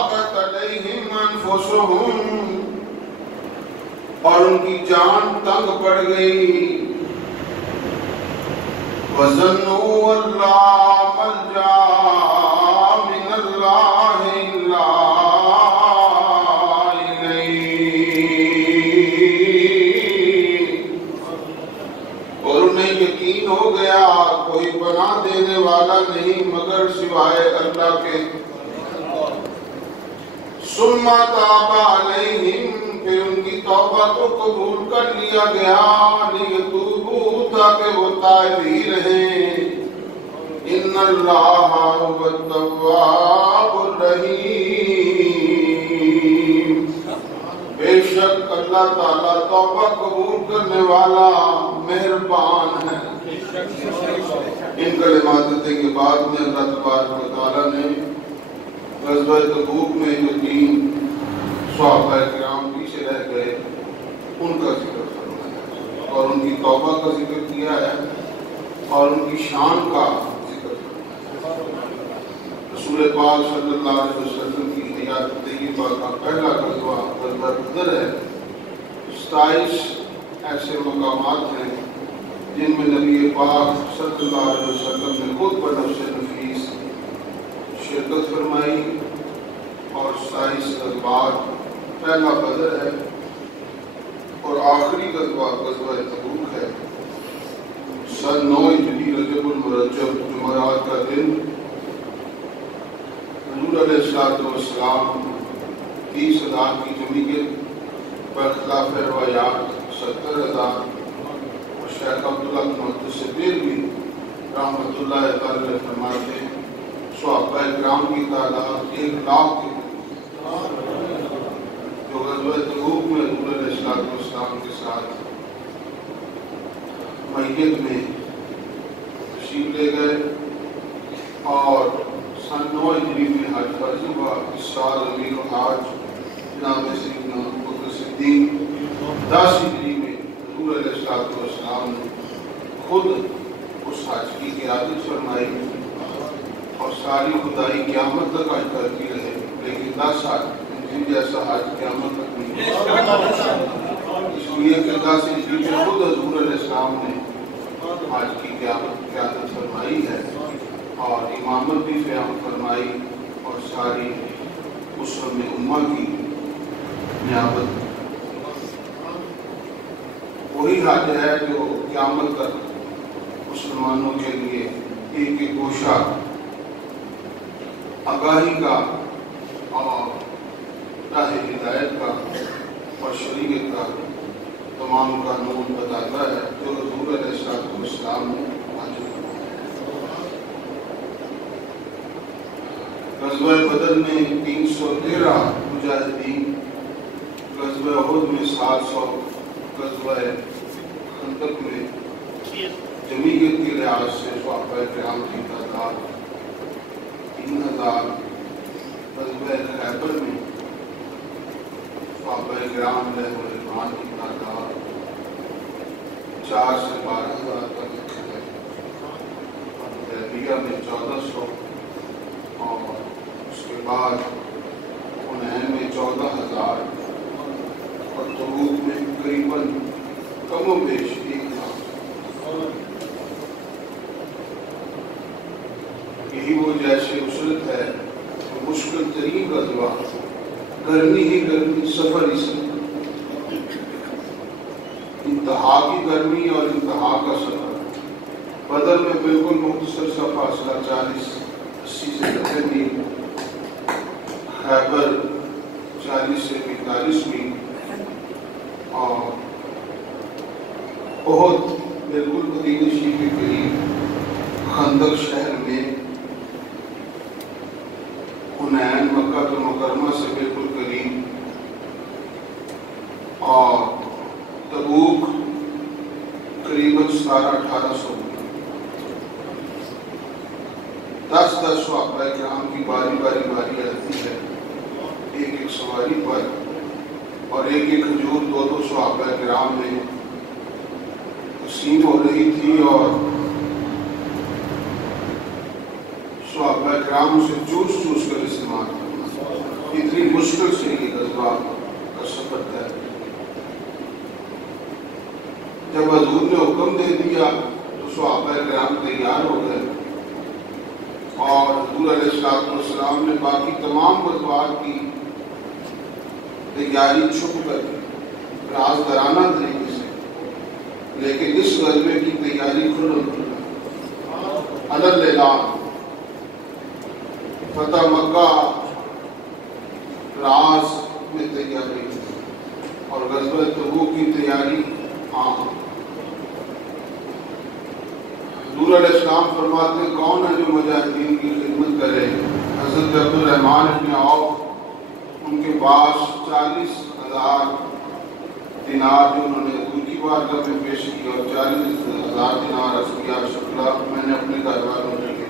علیہم انفسہم، اور ان کی جان تنگ پڑ گئی، وَظَنُّوا أَلَّا مَلْجَأَ مِنَ اللَّهِ إِلَّا إِلَيْهِ، اور انہیں یقین ہو گیا کوئی پناہ دینے والا نہیں مگر سوائے اللہ کے۔ ثُمَّ تَابَ عَلَيْهِمْ، پھر ان کی توبہ کو قبول کر لیا گیا، لِيَتُوبُوا، تاکہ وہ تائب ہی رہیں۔ إِنَّ اللَّهَ هُوَ التَّوَّابُ الرَّحِيمُ، بے شک اللہ تعالیٰ توبہ قبول کرنے والا مہربان ہے۔ ان کلمات کے بعد میں اللہ تبارک و تعالیٰ نے غزوہ تبوک میں جو 3 صحابہ کرام پیچھے رہ گئے ان کا ذکر فرمایا اور ان کی توبہ کا ذکر کیا ہے اور ان کی شان کا ذکر فرمایا۔ رسول پاک صلی اللہ علیہ وسلم کی حیات طیبہ کا پہلا غزوہ غزوہ بدر ہے۔ 27 ایسے مقامات ہیں جن میں نبی پاک صلی اللہ علیہ وسلم نے خود بنفس نفیس شرکت فرمائی، اور 27 غزوات پہلا بدر ہے اور آخری غزوہ غزوہ تبوک ہے۔ سن 9 ہجری رجب المرجب جمعرات کا دن حضور علیہ السلام 30,000 کی جمعیت پر خلاف روایات 70,000 اور شیخ عبداللہ بن محدث دہلوی رحمۃ اللہ تعالی فرماتے ہیں صحابہ کرام کی تعداد 1,00,000 کی، جو غزوہ تبوک میں حضور علیہ السلام کے ساتھ میت میں تشریف لے گئے، اور سن 9 ہجری میں حج فرض ہوا۔ اس سال امیر الحاج جناب سیدنا ابوبکر صدیق 10 ہجری میں حضور علیہ السلام نے خود اس حج کی قیادت فرمائی، اور ساری خدائی قیامت تک حج کرتی رہے، لیکن 10 سال جیسا حج قیامت تک نہیں، اس لیے کہ 10 ہجری میں خود حضور علیہ السلام نے حج کی قیادت فرمائی ہے اور امامت بھی قیام فرمائی، اور ساری مسلم امہ کی نیابت۔ وہی حج ہے جو قیامت تک مسلمانوں کے لیے ایک گوشہ آگاہی کا اور راہ ہدایت کا اور شریعت کا تمام قانون بتاتا ہے، جو حضور علیہ السلام نے حاصل فرمایا۔ غزوہ بدر میں 313 مجاہدین، غزوہ احد میں 700، غزوہ خندق میں جمعیت کے لحاظ سے صحابہ کرام کی تعداد 3,000، غزوہ خیبر میں صحابہ کرام علیہ الرضوان کی تعداد 4 سے 12,000 تک ہے، حدیبیہ میں 1400، اور اس کے بعد حنین میں 14,000، اور تبوک میں تقریباً کم و بیش 1,00,000۔ یہی وہ جیسے عسرت ہے، مشکل ترین غزوہ، گرمی ہی گرمی، سفر ہی سفر، انتہا کی گرمی اور انتہا کا سفر۔ بدر میں بالکل مختصر سا فاصلہ 40-80 سے 90 میل، خیبر 40 سے 45 میل، اور احد بالکل مدینہ شریف کے قریب خندق شہر میں، حنین مکہ المکرمہ سے بالکل قریب، اور تبوک قریباً 1700-1800۔ 10 صحابہ کرام کی باری آتی ہے، ایک سواری پر، اور ایک کھجور 2 صحابہ کرام میں تقسیم ہو رہی تھی، اور صحابہ کرام اسے چوس کر استعمال کرنا۔ کتنی مشکل سے یہ غزوہ کا سفر طے کیا۔ جب حضور نے حکم دے دیا تو صحابہ کرام تیار ہو گئے اور حضور علیہ السلام نے باقی تمام غزوات کی تیاری چھپ کر رازدارانہ طریقے سے، لیکن اس غزوے کی تیاری کھلم اعلان فتح مکہ راز میں تیاری اور غزوہ تبوک کی تیاری عام۔ حضور علیہ السلام فرماتے ہیں کون ہے جو مجاہدین کی خدمت کرے؟ حضرت عبد الرحمن بن عوف، ان کے پاس 40,000 دینار جو انہوں نے حضور کی بارگاہ میں پیش کی اور 40,000 دینار عرض کیا شکلہ میں نے اپنے گھر والوں کے لیے،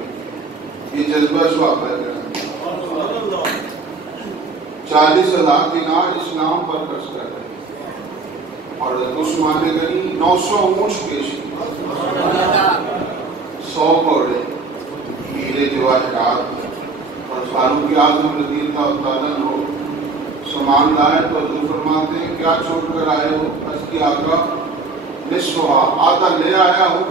یہ جذبہ صحابہ کرام 40,000 دینار اسلام پر خرچ کر رہے ہیں اور عثمان غنی 900 اونٹ پیش کی، 100 گھوڑے، ہیرے جواہرات، اور فاروق اعظم رضی اللہ تعالیٰ عنہ سامان لائے تو حضور فرماتے ہیں کیا چھوڑ کر آئے ہو؟ عرض کی آقا نصفہا، آدھا لے آیا ہوں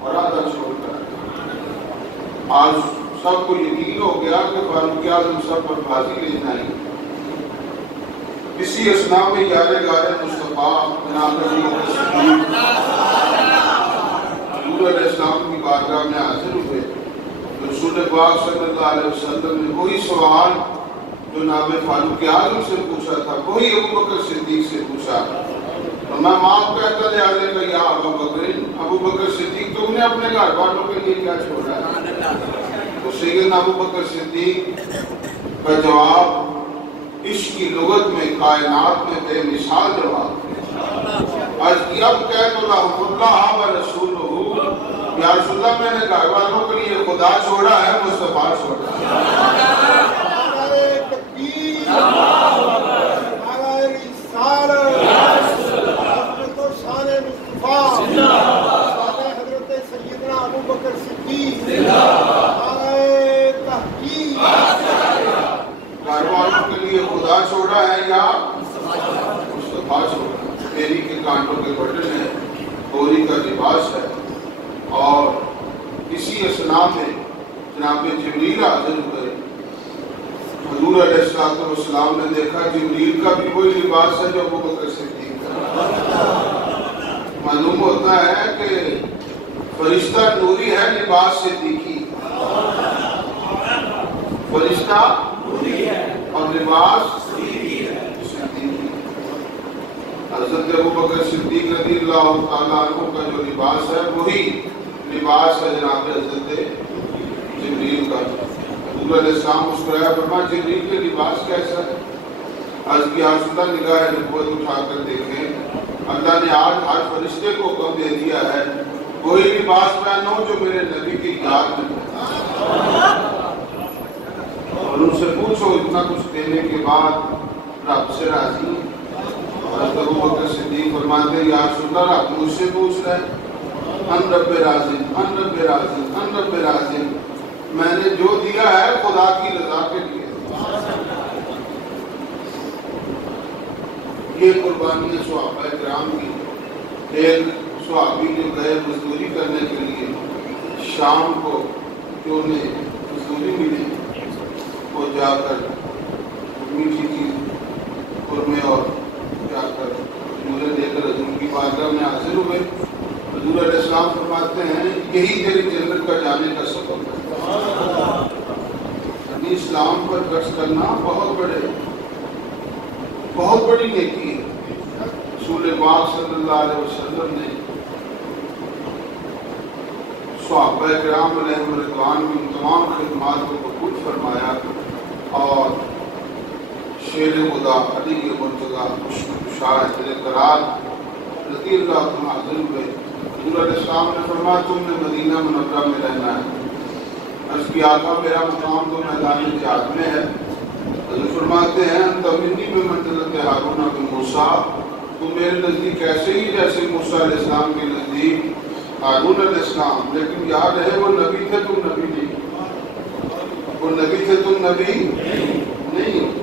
اور آدھا چھوڑ کر آیا۔ آج سب کو یقین ہو گیا کہ فاروق اعظم سب پر بازی لے جائیں گے۔ اسی اثناء میں یار غار مصطفیٰ جناب حضور علیہ السلام کی بارگاہ میں حاضر ہوئے۔ رسول پاک صلی اللہ علیہ وسلم نے وہی سوال جو جناب فاروق اعظم سے پوچھا تھا وہی ابو بکر صدیق سے پوچھا، اور میں معاف کہتا لے آنے کا یا ابو بکر صدیق تم نے اپنے گھر والوں کے لیے کیا چھوڑا ہے؟ تو سیدنا ابو بکر صدیق کا جواب عشق کی لغت میں کائنات میں بے مثال جواب، آج اب کہہ تو اللہ و رسولہ، یا رسول اللہ میں نے گھر والوں کے لیے خدا چھوڑا ہے، مصطفیٰ چھوڑا ہے۔ گھر والوں کے لیے خدا چھوڑا ہے یا مصطفیٰ چھوڑا ہے؟ تیری کے کانٹوں کے بٹن ہے، گوری کا لباس ہے، اور اسی اثناء میں جناب جبریل حاضر ہوئے۔ حضور علیہ السلام نے دیکھا جبریل کا بھی وہی لباس ہے جو ابو بکر صدیق کا۔ معلوم ہوتا ہے کہ فرشتہ نوری ہے، لباس صدیقی، فرشتہ نوری ہے اور لباس صدیقی۔ حضرت ابو بکر صدیق رضی اللہ تعالیٰ عنہ کا جو لباس ہے وہی لباس ہے جناب حضرت جبریل کا۔ حضور علیہ السلام مسکرایا فرمایا جبریل کے لباس کیسا ہے؟ عرض کی رسول اللہ نگاہ نبوت اٹھا کر دیکھیں، اللہ نے آج ہر فرشتے کو حکم دے دیا ہے وہی لباس پہنو جو میرے نبی کی یاد میں اور ان سے پوچھو اتنا کچھ دینے کے بعد رب سے راضی؟ حضرت ابو بکر صدیق فرماتے ہیں یا رسول اللہ آپ مجھ سے پوچھ رہے ہیں؟ ان رب راضی، ان رب راضی، ان رب راضی، میں نے جو دیا ہے خدا کی رضا کے لیے۔ یہ قربانی صحابہ کرام کی۔ ایک صحابی جو گئے مزدوری کرنے کے لیے شام کو، جو انہیں مزدوری ملی وہ جا کر میٹھی چیز قرمے اور جا کر مجھے لے کر حضور کی بارگاہ میں حاضر ہوئے۔ حضور علیہ السلام فرماتے ہیں یہی تیری جنت کا جانے کا سبب ہے۔ یعنی اسلام پر خرچ کرنا بہت بڑی نیکی ہے۔ رسول پاک صلی اللہ علیہ وسلم نے صحابہ کرام علیہم رضوان کی تمام خدمات کو قبول فرمایا اور شیر خدا علی کے مرتضی شاہ دل قرار رضی اللہ عنہ حاضر ہوئے۔ حضور علیہ السلام نے فرمایا تم نے مدینہ منورہ میں رہنا ہے۔ عرض کی آقا میرا مقام تو میدان جہاد میں ہے۔ حضور فرماتے ہیں انت منی بمنزلۃ ہارون بن موسیٰ، تم میرے نزدیک ایسے ہی جیسے موسیٰ علیہ السلام کے نزدیک ہارون علیہ السلام، لیکن یاد ہے وہ نبی تھے تم نبی نہیں، وہ نبی تھے تم نبی نہیں۔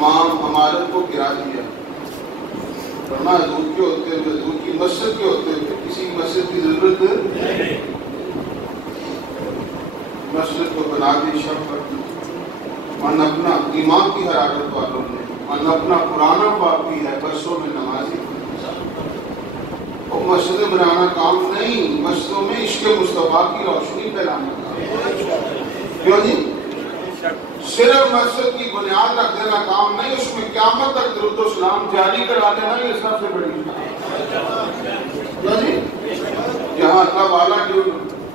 تمام عمارت کو گرا دیا، ورنہ حضور کے ہوتے ہوئے، حضور کی مسجد کے ہوتے ہوئے کسی مسجد کی ضرورت نہیں، مسجد کو بنا دی شب پر، من اپنا ایمان کی حرارت والوں نے، من اپنا پرانا پاپی ہے برسوں میں نمازی، وہ مسجد بنانا کام نہیں، مسجدوں میں عشق مصطفیٰ کی روشنی پھیلانا کام، کیوں جی؟ صرف مسجد کی بنیاد رکھ دینا کام نہیں، اس میں قیامت تک درود و سلام جاری کرا دینا یہ سب سے بڑی کیوں جی؟ جہاں اللہ والا جو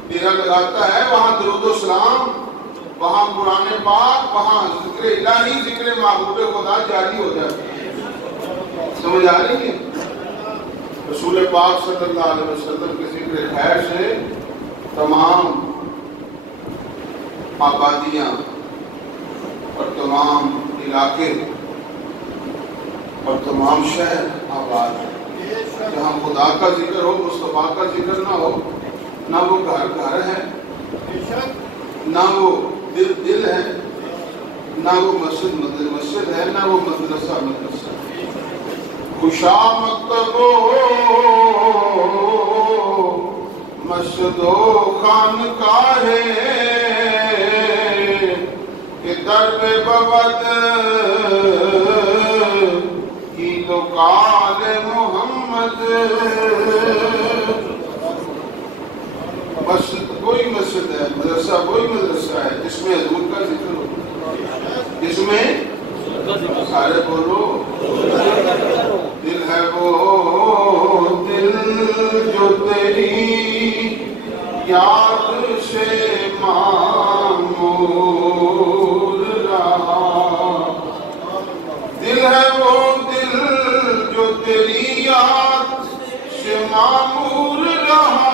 ڈیرا لگاتا ہے وہاں درود و سلام، وہاں قرآن پاک، وہاں ذکر الہی، ذکر محبوب خدا جاری ہو جاتا ہے۔ سمجھ آ رہی ہے؟ رسول پاک صلی اللہ علیہ وسلم کے ذکر خیر سے تمام آبادیاں اور تمام علاقے اور تمام شہر آباد ہیں۔ جہاں خدا کا ذکر ہو، مصطفیٰ کا ذکر نہ ہو، نہ وہ گھر گھر ہے، نہ وہ دل ہے، نہ وہ مسجد ہے، نہ وہ مدرسہ ہے۔ خوشا مکتب مسجد و خانقاہ کہ درب بود کی تو کال محمد۔ مسجد کوئی مسجد ہے، مدرسہ کوئی مدرسہ ہے جس میں حضور کا ذکر ہو، جس میں سارے بولو دل ہے وہ دل جو تیری یاد سے معمور رہا، دل ہے وہ دل جو تیری یاد سے معمور رہا،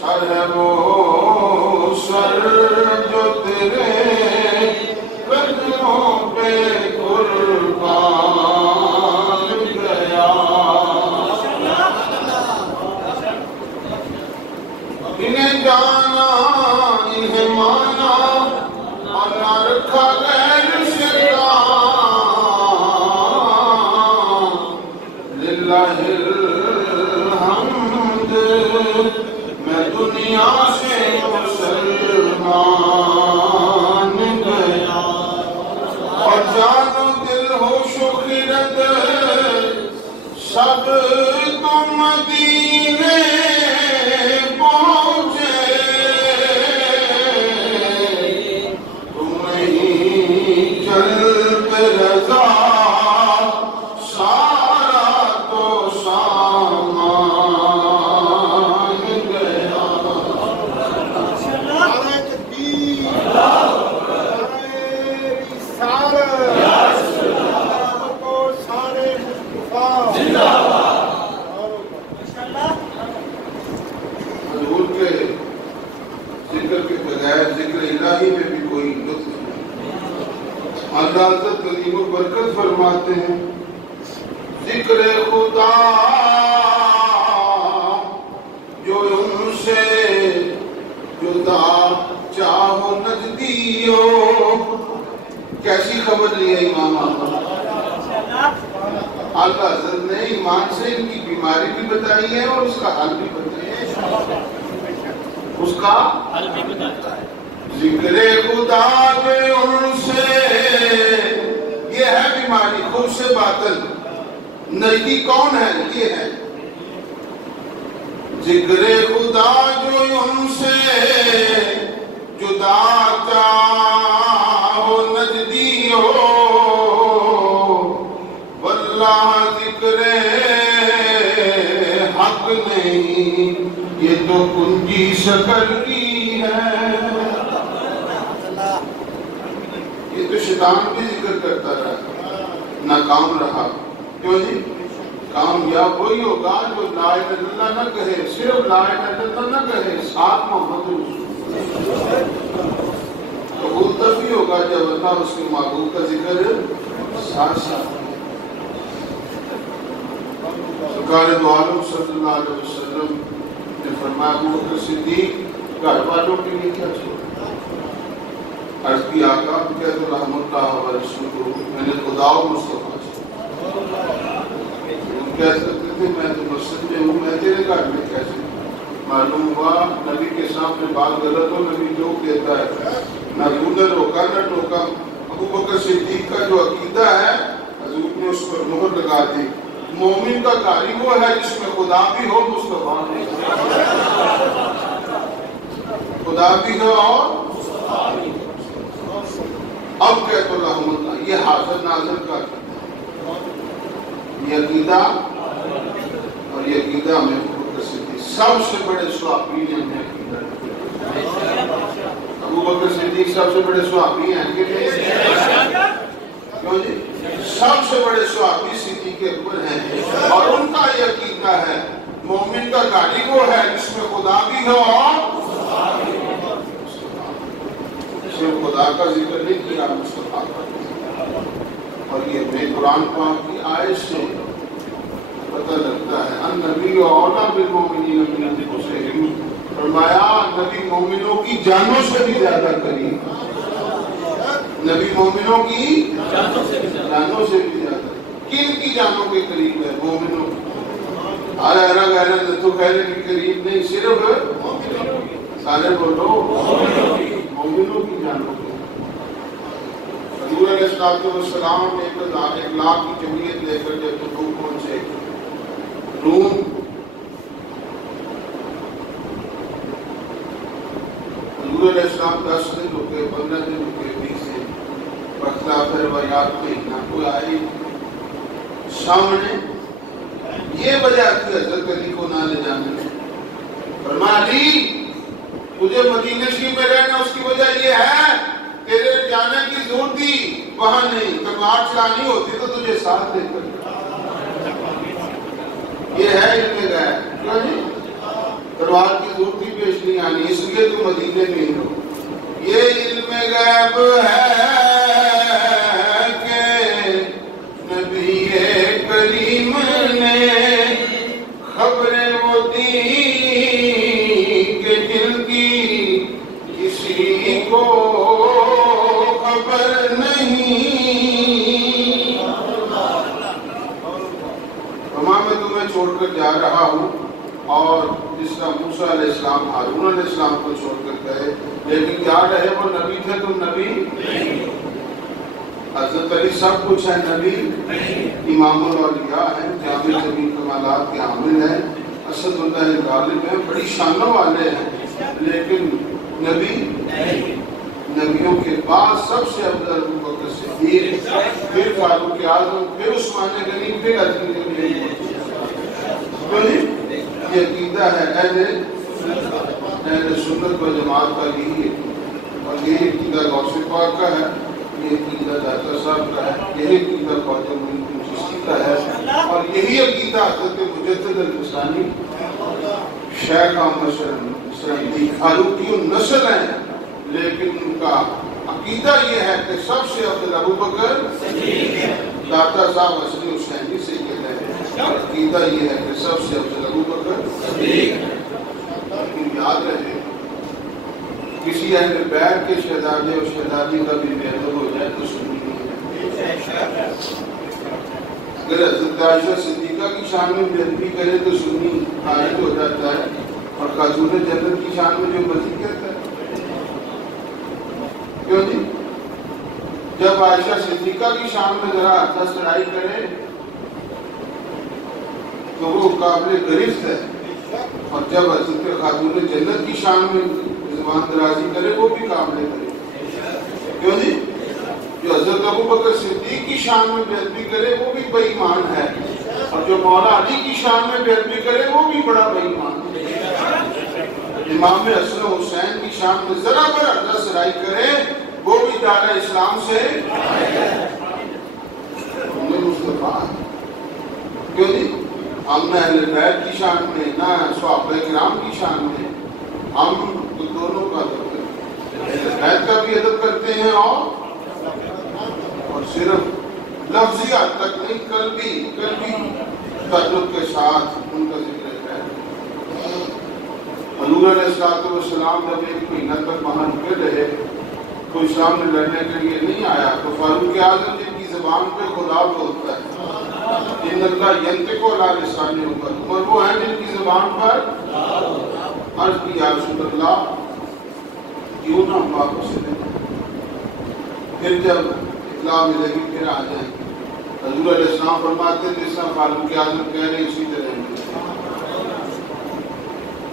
سر ہے وہ سر جو تیرے قدموں پہ قربان گیا، انہیں جانا انہیں مانا اور نہ رکھا غیر سے للہ الحمد، میں دنیا سے مسلمان گیا، اور جان و دل ہوش و خیرت سب تم مدینے پہنچے، تم نہیں چلتے رضا سارا تو سامان گیا۔ حضور کے ذکر کے بغیر ذکر الہی میں بھی کوئی لطف نہیں۔ اللہ حضرت کریم و برکت فرماتے ہیں، ذکر خدا جو ان سے جدا چاہو نجدی ہو۔ کیسی خبر لی ہے امام احمد؟ اللہ حضرت نے ایمان سے ان کی بیماری بھی بتائی ہے اور اس کا حل بھی بتایا ہے، اس کا حل بھی بتایا ہے۔ ذکر خدا جو ان سے، یہ ہے بیماری خود سے باطل، نجدی کون ہے؟ یہ ہے ذکر خدا جو ان سے جدا چاہو نجدی ہو، واللہ ذکر حق نہیں یہ تو کنجی شکر کی ہے۔ یہ تو شیطان بھی ذکر کرتا رہا، ناکام رہا، کیوں جی؟ کامیاب وہی ہوگا جو لا الہ الا اللہ نہ کہے، صرف لا الہ الا اللہ نہ کہے، ساتھ محمد رسول۔ قبول تبھی ہوگا جب اللہ اس کے محبوب کا ذکر ساتھ ساتھ۔ سرکار دو عالم صلی اللہ علیہ وسلم نے فرمایا ابو بکر صدیق گھر والوں کے لیے کیا چھوڑا؟ عرض کی آقا کہہ تو رحمت اللہ و رسول، میں نے خدا و مصطفیٰ سے کہہ سکتے تھے میں تو مسجد میں ہوں، میں تیرے گھر میں کیسے؟ معلوم ہوا نبی کے سامنے بات غلط ہو، نبی جو کہتا ہے نہ حضور نے روکا نہ ٹوکا۔ ابو بکر صدیق کا جو عقیدہ ہے حضور نے اس پر مہر لگا دی، مومن کا قاری وہ ہے جس میں خدا بھی ہو مصطفیٰ بھی، خدا بھی ہو اور اب کہتے اللہ اللہ، یہ حاضر ناظر کا یہ عقیدہ، اور یہ عقیدہ میں ابو بکر صدیق سب سے بڑے صحابی ہیں۔ ابو بکر صدیق سب سے بڑے صحابی ہیں کہ کیوں جی؟ سب سے بڑے صحابی صدیق اکبر ہیں، اور ان کا یہ عقیدہ ہے مومن کا قاری وہ ہے جس میں خدا بھی ہو اور صرف خدا کا ذکر نہیں کیا، مصطفیٰ کا۔ اور یہ اپنے قرآن پاک کی آیت سے پتہ لگتا ہے النبی اولیٰ بالمؤمنین من انفسہم، فرمایا نبی مومنوں کی جانوں سے بھی زیادہ قریب، نبی مومنوں کی جانوں سے بھی زیادہ۔ کن کی جانوں کے قریب ہے؟ مومنوں کی۔ ارے غیرت تو خیر کے قریب نہیں، صرف سارے بولو مومنوں کی جانوں کے۔ حضور علیہ السلام نے 1 لاکھ کی جمعیت لے کر جب تبوک پہنچے روم، حضور علیہ السلام 10 دن رکے، 15 دن رکے، 20 دن، بخلاف روایات میں نہ کوئی آئی سامنے۔ یہ وجہ تھی حضرت علی کو نہ لے جانے۔ فرمایا علی تجھے مدینہ شریف میں رہنا اس کی وجہ یہ ہے تیرے جانے کی ضرورت تھی وہاں نہیں، تلوار چلانی ہوتی تو تجھے ساتھ لے کر۔ یہ ہے علم غیب، کیوں جی؟ تلوار کی ضرورت ہی پیش نہیں آنی، اس لیے تو مدینے میں ہی ہو۔ یہ علم غیب ہے کہ نبی کریم نے خبریں وہ دی کہ جن کی کسی کو خبر نہیں۔ میں تمہیں چھوڑ کر جا رہا ہوں، اور جس طرح موسیٰ علیہ السلام ہارون علیہ السلام کو چھوڑ کر گئے، لیکن یاد رہے وہ نبی تھے، تم نبی نہیں۔ حضرت علی سب کچھ ہے، نبی امام الاولیاء ہیں، جامع جمیع کمالات کے حامل ہیں، اسد اللہ غالب ہیں، بڑی شانوں والے ہیں، لیکن نبی نبیوں کے بعد سب سے افضل ابو بکر صدیق، پھر فاروق اعظم، پھر عثمان غنی، پھر علی غنی۔ یہ عقیدہ ہے اہل سنت و جماعت کا، یہی اور یہی عقیدہ غوث پاک کا ہے، یہ عقیدہ داتا صاحب کا ہے، یہی عقیدہ خواجہ معین الدین چشتی کا ہے، اور یہی عقیدہ حضرت مجدد الفسانی شیخ احمد شرندی فاروقی النسل ہیں، لیکن ان کا عقیدہ یہ ہے کہ سب سے افضل ابو بکر داتا صاحب حسنی حسینی سے کہتے ہیں، عقیدہ یہ ہے کہ سب سے افضل ابو بکر۔ لیکن یاد رہے کسی اہل بیت کے شہزادے اور شہزادی کا بھی بے ادب ہو جائے تو سنی نہیں ہے۔ اگر حضرت عائشہ صدیقہ کی شان میں بے ادبی کرے تو سنی خارج ہو جاتا ہے، اور خاتون جنت کی شان میں جو مرضی کرتا ہے، کیوں جی؟ جب عائشہ صدیقہ کی شان میں ذرا حد سرائی کرے تو وہ قابل گرفت ہے، اور جب حضرت خاتون جنت کی شان میں زبان درازی کرے وہ بھی قابل گرفت، کیوں جی؟ جو حضرت ابو بکر صدیق کی شان میں بے ادبی کرے وہ بھی بے ایمان ہے، اور جو مولا علی کی شان میں بے ادبی کرے وہ بھی بڑا بے ایمان ہے۔ امام حسن و حسین کی شان میں ذرا بر سرائی کرے وہ بھی دار اسلام سے مصطفیٰ، کیوں جی؟ ہم نہ اہل بیت کی شان میں نہ صحابہ کرام کی شان میں، ہم تو دونوں کا ادب کرتے ہیں، اہل بیت کا بھی ادب کرتے ہیں، اور صرف لفظی حد تک نہیں، قلبی تعلق کے ساتھ ان کا ذکر ہے۔ حضور علیہ السلام جب 1 مہینہ تک وہاں رکے رہے کوئی سامنے لڑنے کے لیے نہیں آیا تو فاروق اعظم جن کی زبان پہ خدا بولتا ہے، ان اللہ ینطق علی لسان عمر، اور وہ ہیں جن کی زبان پر عرض کی یا رسول اللہ کیوں نہ ہم واپس لیں، پھر جب اطلاع ملے گی پھر آ جائیں گے۔ حضور علیہ السلام فرماتے ہیں جس طرح فاروق اعظم کہہ رہے ہیں اسی طرح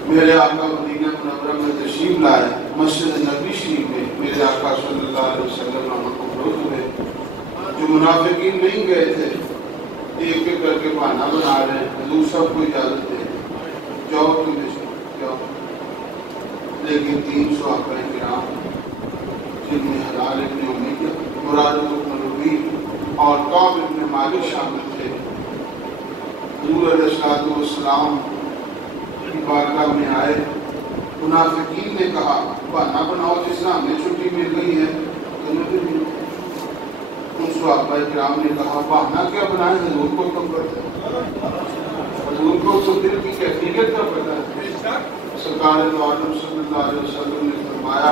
میرے آقا مدینہ منورہ میں تشریف لائے، مسجد نبی شریف میں میرے آقا صلی اللہ علیہ وسلم کو ہوئے، جو منافقین نہیں گئے تھے ایک ایک کر کے بہانہ بنا رہے ہیں، حضور سب کو اجازت دے جاؤ تمہیں جاؤ، لیکن 300 صحابہ کرام جن میں حلال ابن امیہ، مراد بن ربیع اور کعب بن مالک شامل تھے، حضور علیہ السلام کی بارگاہ میں آئے۔ منافقین نے کہا بہانہ بناؤ جس طرح ہمیں چھٹی مل گئی ہے تمہیں بھی مل۔ ان صحابہ کرام نے کہا بہانہ کیا بنائیں، حضور کو تو پتہ ہے، حضور کو تو دل کی کیفیت کا پتہ ہے۔ سرکار دو عالم صلی اللہ علیہ وسلم نے فرمایا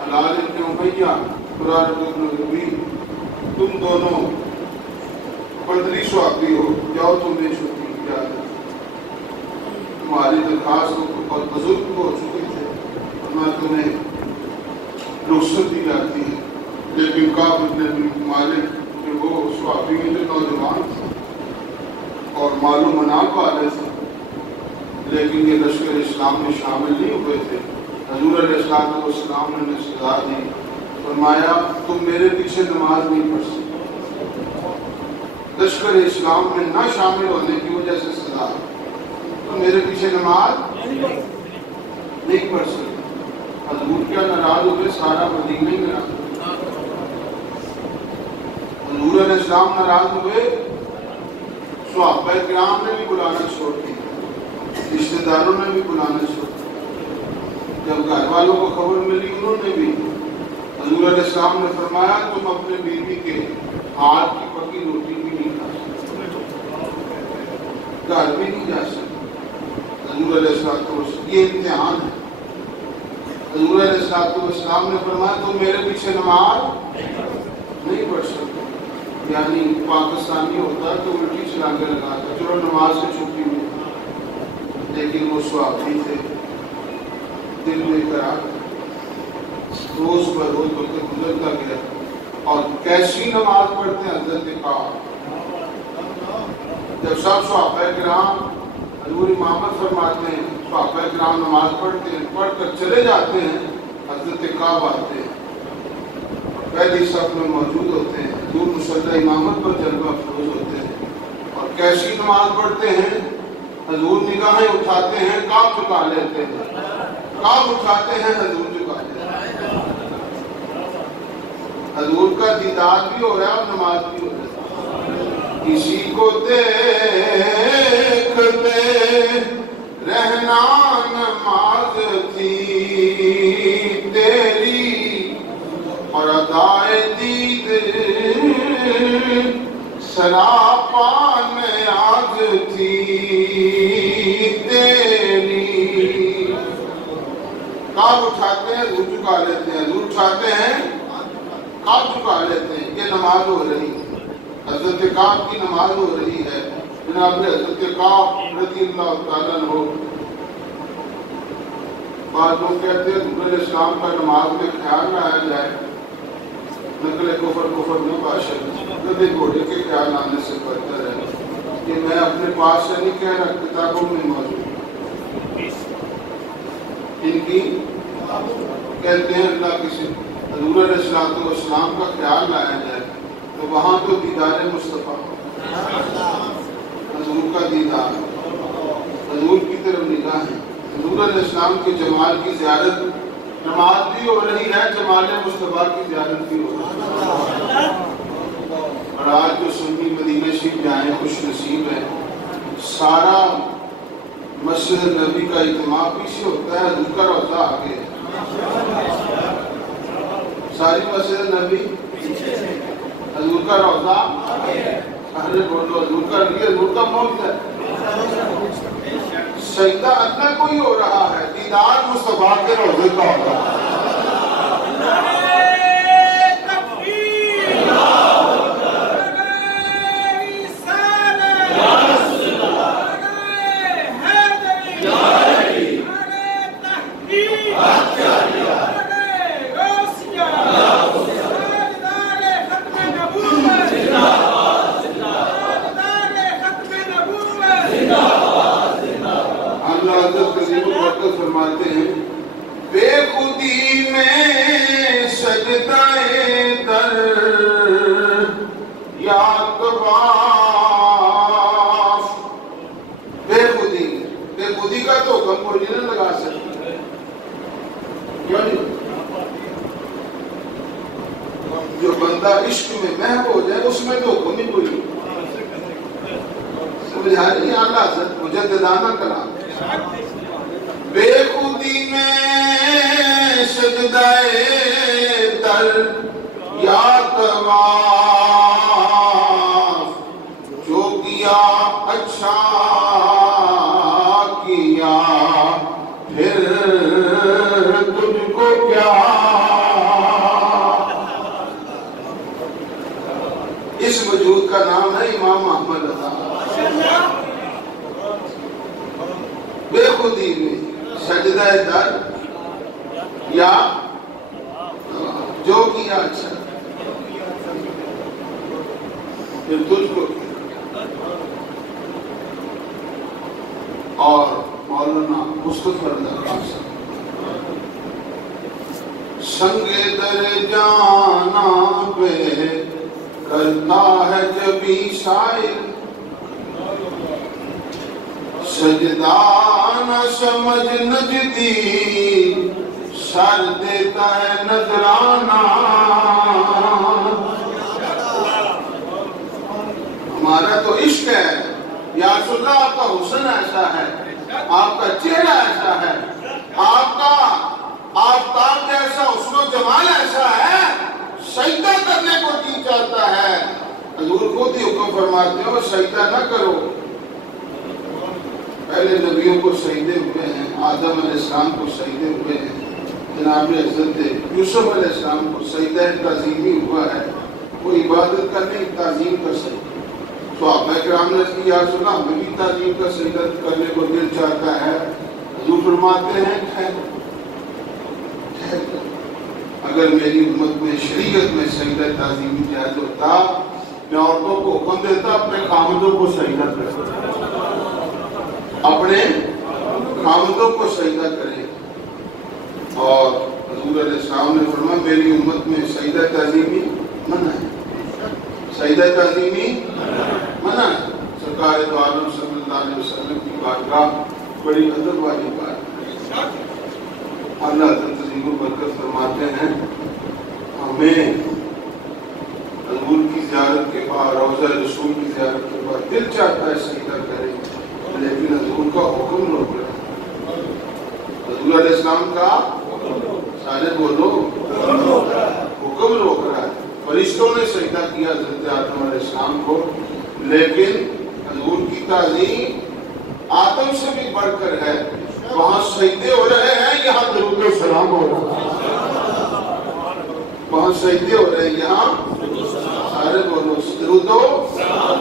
حلال ابن امیہ، مراد بن ربیع، تم دونوں بدری صحابی ہو، جاؤ تمہیں چھٹی کی جائے، تمہاری درخواست بہت بزرگ ہو چکے تھے اور میں تمہیں رخصت دی جاتی ہے۔ لیکن کعب بن مالک کہ وہ صحابی کے نوجوان تھے اور معلوم مناب والے تھے، لیکن یہ لشکر اسلام میں شامل نہیں ہوئے تھے۔ حضور علیہ السلام نے سزا دی، فرمایا تم میرے پیچھے نماز نہیں پڑھ سکتے، لشکر اسلام میں نہ شامل ہونے کی وجہ سے سزا، تو میرے پیچھے نماز نہیں پڑھ سکتے۔ حضور کیا ناراض ہوئے، سارا مدینہ ہی ناراض ہوئے۔ حضور علیہ السلام ناراض ہوئے، صحابہ کرام نے بھی بلانا چھوڑ دیا، رشتہ داروں نے بھی بلانا چھوڑ دیا، جب گھر والوں کو خبر ملی انہوں نے بھی۔ حضور علیہ السلام نے فرمایا تم اپنے بیوی کے ہاتھ کی پکی روٹی بھی نہیں کھا سکتے، گھر بھی نہیں جا سکتے۔ حضور علیہ السلام یہ امتحان ہے۔ حضور علیہ السلام نے فرمایا تم میرے پیچھے نماز نہیں پڑھ سکتے، یعنی پاکستانی ہوتا تو الٹی چلا کے لگاتا چلو نماز سے چھٹی ہوئی، لیکن وہ صحابی تھے، دل میں کرا روز پر روز بلکہ گزرتا گیا۔ اور کیسی نماز پڑھتے ہیں حضرت کعب، جب سب صحابہ کرام حضور امامت فرماتے ہیں، صحابہ کرام نماز پڑھتے ہیں، پڑھ کر چلے جاتے ہیں، حضرت کعب آتے ہیں، پہلی صف میں موجود ہوتے ہیں، حضور مصلی امامت پر جلوہ افروز ہوتے ہیں، اور کیسی نماز پڑھتے ہیں، حضور نگاہیں اٹھاتے ہیں، کعب جھکا لیتے ہیں، کعب اٹھاتے ہیں، حضور جھکا لیتے ہیں۔ حضور کا دیدار بھی ہو رہا ہے اور نماز بھی ہو رہا ہے۔ کسی کو دیکھتے رہنا نماز تھی تیری، اور ادائے دید سراپا نیاز تھی تیری۔ کعب اٹھاتے ہیں، حضور جھکا لیتے ہیں، حضور اٹھاتے ہیں، کعب جھکا لیتے ہیں۔ یہ نماز ہو رہی ہے، حضرت کعب کی نماز ہو رہی ہے۔ جناب حضرت کعب رضی اللہ تعالیٰ عنہ، بعض لوگ کہتے ہیں حضور علیہ السلام کا نماز میں خیال لایا جائے، نقل کفر میں باشد گدے گھوڑے کے خیال آنے سے بہتر ہے۔ کہ میں اپنے پاس سے نہیں کہہ رہا، کتابوں میں موجود ان کی کہتے ہیں اللہ کسی حضور علیہ السلام کا خیال لایا جائے تو وہاں تو دیدار مصطفیٰ، حضور کا دیدار، حضور کی طرف نگاہیں، حضور علیہ السلام کے جمال کی زیارت، نماز بھی ہو رہی ہے، جمال مصطفیٰ کی زیارت بھی ہو رہی ہے۔ اور آج جو سنی مدینہ شریف جائیں خوش نصیب ہے، سارا مسجد نبی کا اجتماع پیچھے ہوتا ہے، حضور کا روضہ آگے ہے، ساری مسجد نبی حضور کا روضہ ارے بولو حضور کا نہیں، حضور کا موت ہے، سجدہ اللہ کو ہی ہو رہا ہے، دیدار مصطفیٰ کے روضے کا ہوتا ہے۔ بندہ عشق میں محو ہو جائے اس میں تو حکم ہی کوئی نہیں. سمجھا نہیں اعلیٰ حضرت مجددانہ کلام. بے خودی میں سجدہ در یا طواف جو کیا اچھا کیا پھر تجھ کو کیا. اس وجود کا نام ہے امام احمد رضا. بے خودی میں سجدہ در یا جو کیا اچھا پھر تجھ کو. اور مولانا مصطفی رضا خان صاحب سنگ در جانا پہ کرتا ہے جبھی شاعر سجدہ نہ سمجھ نجدی سر دیتا ہے نذرانہ. ہمارا تو عشق ہے یا رسول اللہ. آپ کا حسن ایسا ہے, آپ کا چہرہ ایسا ہے, آپ کا آفتاب جیسا حسن و جمال ایسا ہے, سجدہ کرنے کو جی چاہتا ہے. حضور خود ہی حکم فرماتے ہو سجدہ نہ کرو. پہلے نبیوں کو سجدے ہوئے ہیں, آدم علیہ السلام کو سجدے ہوئے ہیں, جناب حضرت یوسف علیہ السلام کو سجدہ تعظیمی ہوا ہے. وہ عبادت کا نہیں تعظیم کا سجدہ. تو صحابہ کرام نے کی یا رسول اللہ ہمیں بھی تعظیم کا سجدہ کرنے کو دل چاہتا ہے. حضور فرماتے ہیں ٹھہر اگر میری امت میں شریعت میں سجدہ تعظیمی جائز ہوتا میں عورتوں کو حکم دیتا اپنے خامدوں کو سجدہ کرے, اپنے خامدوں کو سجدہ کرے. اور حضور علیہ السلام نے فرمایا میری امت میں سجدہ تعظیمی منع ہے, سجدہ تعظیمی منع ہے. سرکار دو عالم صلی اللہ علیہ وسلم کی بارگاہ بڑی ادب والی بات ہے. اللہ حضرت عظیم و برکت فرماتے ہیں ہمیں حضور کی زیارت کے بعد روضہ رسول کی زیارت کے بعد دل چاہتا ہے سجدہ کریں, لیکن حضور کا حکم روک رہا ہے. حضور علیہ السلام کا سارے بولو حکم روک رہا ہے. فرشتوں نے سجدہ کیا حضرت آدم علیہ السلام کو, لیکن حضور کی تعظیم آدم سے بھی بڑھ کر ہے. وہاں سجدے ہو رہے ہیں, یہاں درود و سلام ہو رہا ہے. وہاں سجدے ہو رہے ہیں, یہاں سارے بولو درود و سلام.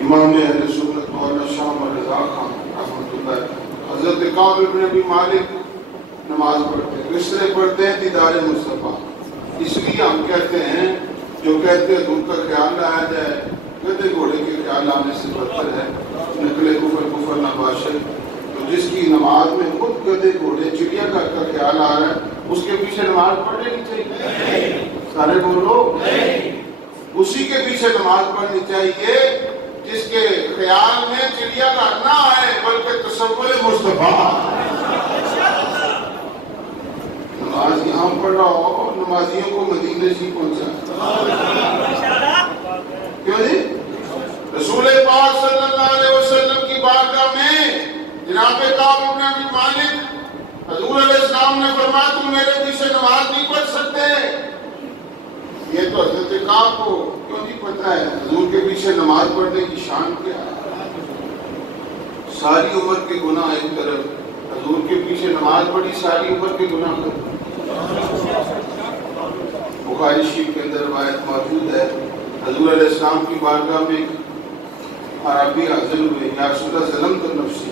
امام اہل سنت مولانا شاہ رضا خان رحمۃ اللہ, حضرت کعب بن ابی مالک نماز پڑھتے ہیں, کس طرح پڑھتے ہیں دیدار مصطفیٰ. اس لیے ہم کہتے ہیں جو کہتے ہیں دل کا خیال لایا جائے گدے گھوڑے کے خیال آنے سے بدتر ہے نقل کفر کفر نہ باشد. تو جس کی نماز میں خود گدے گھوڑے چڑیا گھر کا خیال آ رہا ہے اس کے پیچھے نماز پڑھنی نہیں چاہیے. سارے بولو اسی کے پیچھے نماز پڑھنی چاہیے جس کے خیال میں چڑیا گھر نہ آئے بلکہ تصور مصطفیٰ. نماز یہاں پڑھو, نمازیوں کو مدینے سے پہنچا. کیوں نہیں؟ رسول پاک صلی اللہ علیہ وسلم کی بارگاہ میں جناب کعب بن ابی مالک حضور علیہ السلام نے فرمایا تم میرے پیچھے نماز نہیں پڑھ سکتے. یہ تو حضرت کعب کو کیوں نہیں پتہ ہے حضور کے پیچھے نماز پڑھنے کی شان کیا ہے. ساری عمر کے گناہ ایک طرف, حضور کے پیچھے نماز پڑھی ساری عمر کے گناہ کر. بخاری شریف کے اندر روایت موجود ہے حضور علیہ السلام کی بارگاہ میں عربی حاضر ہوئے, یا رسول اللہ ظلم تو نفسی,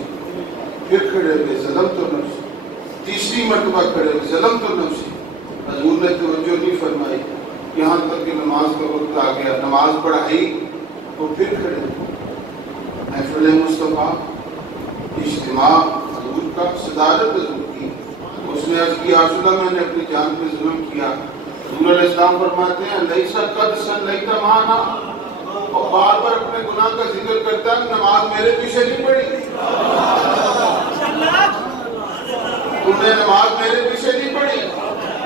پھر کھڑے ہوئے ظلم تو نفسی, تیسری مرتبہ کھڑے ہوئے ظلم تو نفسی. حضور نے توجہ نہیں فرمائی یہاں تک کہ نماز کا وقت آ گیا, نماز پڑھائی تو پھر کھڑے ہوئے. محفل مصطفیٰ اجتماع حضور کا صدارت حضور کی. اس نے عرض کیا رسول اللہ میں نے اپنی جان پہ ظلم کیا. حضور علیہ السلام فرماتے ہیں لیسا قد صلیت معنا, اور بار بار اپنے گناہ کا ذکر کرتا ہے نماز میرے پیچھے نہیں پڑھی, تم نے نماز میرے پیچھے نہیں پڑھی.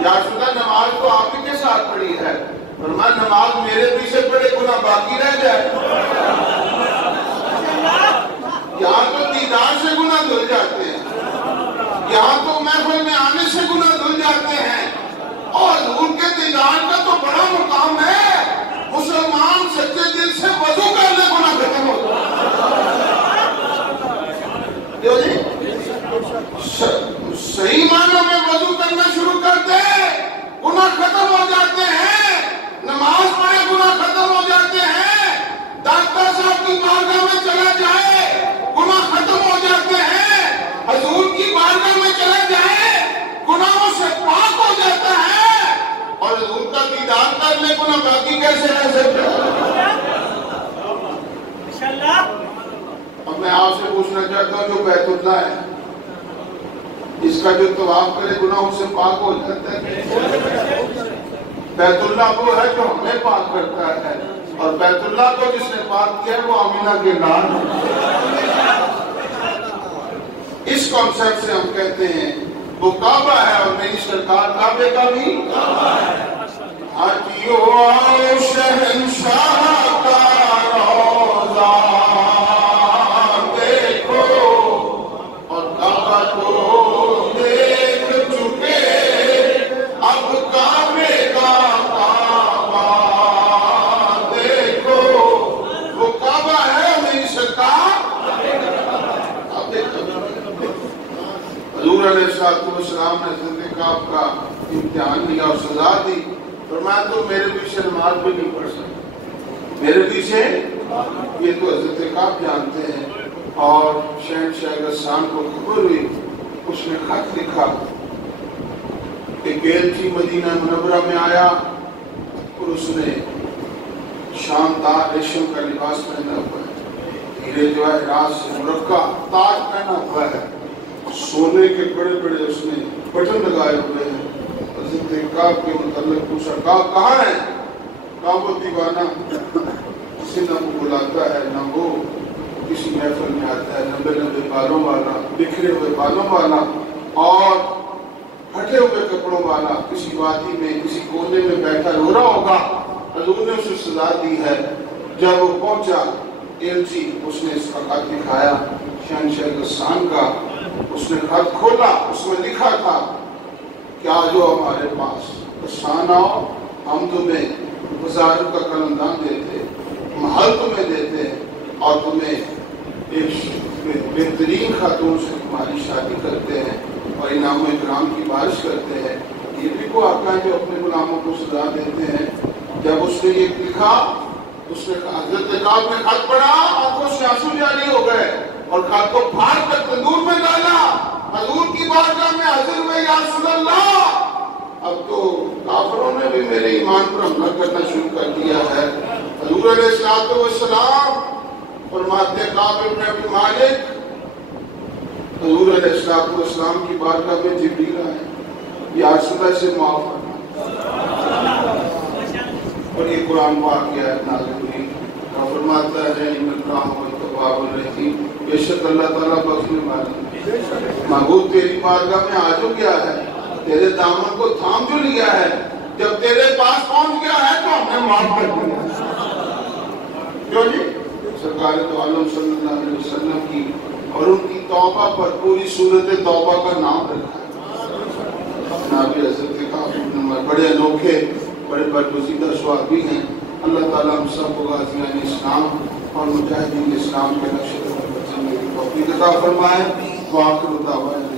یا رسول اللہ نماز تو آپ ہی کے ساتھ پڑھی ہے، فرمایا نماز میرے پیچھے پڑے گناہ باقی رہ جائے۔ یہاں تو دیدار سے گناہ دھل جاتے ہیں، یہاں تو محفل میں آنے سے گناہ دھل جاتے ہیں، اور حضور کے دیدار کا تو بڑا مقام ہے۔ مسلمان سچے دل سے وضو کر لے گناہ ختم ہوتا ہے۔ صحیح معنوں میں وضو کرنا شروع کر دے گناہ ختم ہو جاتے ہیں، نماز پڑھے گناہ ختم ہو جاتے ہیں، ڈاکٹر صاحب کی بارگاہ میں چلا جائے گناہ ختم ہو جاتے ہیں، حضور کی بارگاہ میں چلا جائے گناہوں سے پاک ہو جاتا ہے، اور حضور کا دیدار کر لے گناہ باقی کیسے رہ سکتا ہے؟ اب میں آپ سے پوچھنا چاہتا ہوں جو بیت اللہ ہے اس کا جو طواف کرے گناہوں سے پاک ہو جاتا ہے؟ بیت اللہ وہ ہے جو ہمیں پاک کرتا ہے، اور بیت اللہ کو جس نے پاک کیا ہے وہ آمینہ کے لال ہے۔ اس کانسیپٹ سے ہم کہتے ہیں وہ کعبہ ہے، اور میری سرکار کعبے کا بھی حجیو آؤ شہنشاہ کا روضہ دیکھو، اور کعبہ کو دیکھ چکے اب کعبے کا کعبہ دیکھو۔ وہ کعبہ ہے میری سرکار، حضور علیہ السلام نے حضرت کعب کا امتحان لیا اور سزا دی، فرمایا تو میرے پیچھے نماز بھی نہیں پڑھ سکتے، میرے پیچھے یہ تو حضرت کعب جانتے ہیں۔ اور شہنشاہ غسان کو خبر ہوئی، اس نے خط لکھا کہ گیلچی مدینہ منورہ میں آیا اور اس نے شاندار ریشم کا لباس پہنا ہوا ہے، ہیرے جواہرات سے مرقع تاج پہنا ہوا ہے، سونے کے بڑے بڑے اس نے بٹن لگائے ہوئے ہیں۔ حضرت کعب کے متعلق پوچھا کعب کہاں ہے؟ کعب وہ دیوانہ کسی نہ وہ بلاتا ہے نہ وہ کسی محفل میں آتا ہے، لمبے لمبے بالوں والا، بکھرے ہوئے بالوں والا اور پھٹے ہوئے کپڑوں والا، کسی وادی میں کسی کونے میں بیٹھا رو رہا ہوگا۔ حضور نے اسے سزا دی ہے۔ جب وہ پہنچا ایلچی، اس نے اس کا خط دکھایا شہنشاہ غسان کا، اس نے خط کھولا، اس میں لکھا تھا کہ آ جاؤ ہمارے پاس، غسان آؤ، ہم تمہیں وزارت کا قلمدان دیتے، محل تمہیں دیتے ہیں، اور تمہیں ایک بہترین خاتون سے تمہاری شادی کرتے ہیں اور انعام و اکرام کی بارش کرتے ہیں۔ یہ بھی وہ آقا ہے جو اپنے غلاموں کو سزا دیتے ہیں۔ جب اس نے یہ لکھا، اس نے حضرت کعب نے خط پڑھا، آنکھوں سے آنسو جاری ہو گئے اور خط کو پھاڑ کر تندور میں ڈالا، حضور کی بارگاہ میں حاضر ہوئے، یا رسول اللہ اب تو کافروں نے بھی میرے ایمان پر حملہ کرنا شروع کر دیا ہے۔ حضور علیہ السلام فرماتے کعب ابن ابی مالک، حضور علیہ السلام کی بارگاہ میں جبریل آئے، یا رسول اللہ سے معاف کرنا، اور یہ قرآن پاک کی آیت نازل ہوئی، فرماتا ہے ان اللہ هو التواب الرحیم، بے شک اللہ تعالیٰ بخشنے والا ہے۔ معبود تیری بارگاہ میں آ جو گیا ہے، تیرے دامن کو تھام جو لیا ہے، جب تیرے پاس پہنچ گیا ہے تو ہم نے معاف کر دیا۔ کیوں جی؟ سرکار تو عالم صلی اللہ علیہ وسلم کی اور ان کی توبہ پر پوری صورت توبہ کا نام رکھا ہے۔ نبی حضرت کعب بن عمر بڑے انوکھے، بڑے برگزیدہ صحابی ہیں۔ اللہ تعالیٰ ہم سب کو غازیان اسلام اور مجاہدین اسلام کے نقش قدم پر چلنے کی توفیق عطا فرمائے۔ وآخر دعوانا